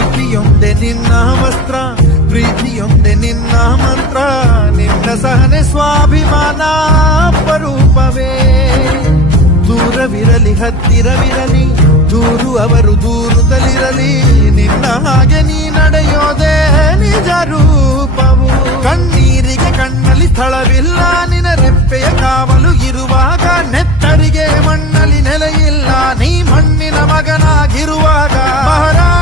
ನೀತಿಯೊಂದೆ ನಿನ್ನ ವಸ್ತ್ರ, ಪ್ರೀತಿಯೊಂದೆ ನಿನ್ನ ಮಂತ್ರ, ನಿನ್ನ ಸಹನೆ ಸ್ವಾಭಿಮಾನ ಅಪರೂಪವೇ. ದೂರವಿರಲಿ ಹತ್ತಿರವಿರಲಿ, ದೂರು ಅವರು ದೂರುತ್ತಲಿರಲಿ, ನಿನ್ನ ಹಾಗೆ ನೀ ನಡೆಯೋದೇ ನಿಜ ರೂಪವು. ಕಣ್ಣೀರಿಗೆ ಕಣ್ಣಲ್ಲಿ ಸ್ಥಳವಿಲ್ಲ, ನಿನ ರೆಪ್ಪೆಯ ಕಾವಲು ಇರುವಾಗ, ನೆತ್ತರಿಗೆ ಮಣ್ಣಲ್ಲಿ ನೆಲೆಯಿಲ್ಲ, ನೀ ಮಣ್ಣಿನ ಮಗನಾಗಿರುವಾಗ. ಮಹಾರಾಜ